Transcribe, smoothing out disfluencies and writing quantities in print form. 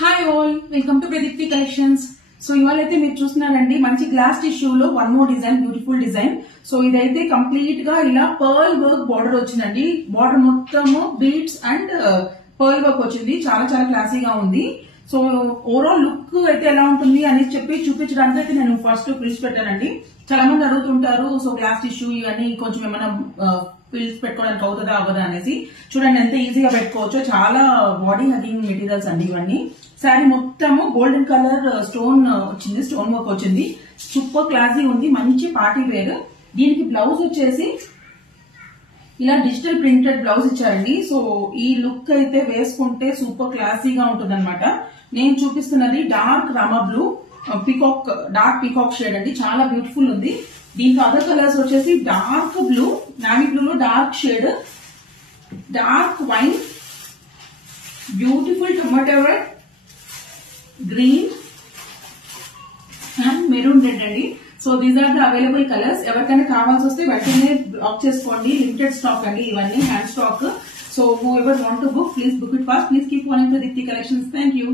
Hi all, welcome to Pradeepthi collections. So ఇవాళైతే మీరు చూస్తున్నారండి మంచి గ్లాస్ టిష్యూలో one more design, beautiful design. So ఇదైతే కంప్లీట్ గా ఇలా పర్ల్ వర్క్ బార్డర్ వచ్చిందండి. బార్డర్ మొత్తము బీడ్స్ అండ్ పర్ల్ వర్క్ వచ్చింది. చాలా చాలా క్లాసీగా ఉంది. సో ఓవరాల్ లుక్ అయితే ఎలా ఉంటుంది అని చెప్పి చూపించడానికి అయితే నేను ఫస్ట్ పిలిచి పెట్టానండి. చాలా మంది అడుగుతుంటారు, సో గ్లాస్ టిష్యూ ఇవన్నీ కొంచెం ఏమైనా పిల్స్ పెట్టుకోవడానికి అవుతుందా అవ్వదా అనేసి. చూడండి ఎంత ఈజీగా పెట్టుకోవచ్చో. చాలా బాడీ హగ్గింగ్ మెటీరియల్స్ అండి ఇవన్నీ. శారీ మొత్తము గోల్డెన్ కలర్ స్టోన్ వచ్చింది, స్టోన్ వర్క్ వచ్చింది. సూపర్ క్లాసీ ఉంది, మంచి పార్టీ వేర్. దీనికి బ్లౌజ్ వచ్చేసి ఇలా డిజిటల్ ప్రింటెడ్ బ్లౌజ్ ఇచ్చారండి. సో ఈ లుక్ అయితే వేసుకుంటే సూపర్ క్లాసీగా ఉంటుంది అనమాట. నేను చూపిస్తున్నది dark rama blue peacock, dark peacock shade అండి. చాలా బ్యూటిఫుల్ ఉంది. దీనికి అదర్ కలర్స్ వచ్చేసి డార్క్ బ్లూ, నావీ బ్లూలో dark shade, dark wine, beautiful tomato red, green and maroon red అండి. So these are the available colours. ఎవరికైనా కావాల్సి వస్తే వెంటనే బ్లాక్ చేసుకోండి. లిమిటెడ్ స్టాక్ అండి ఇవన్నీ, hand stock. So whoever want to book, please book it fast. Please keep following Pradipti Collections. Thank you.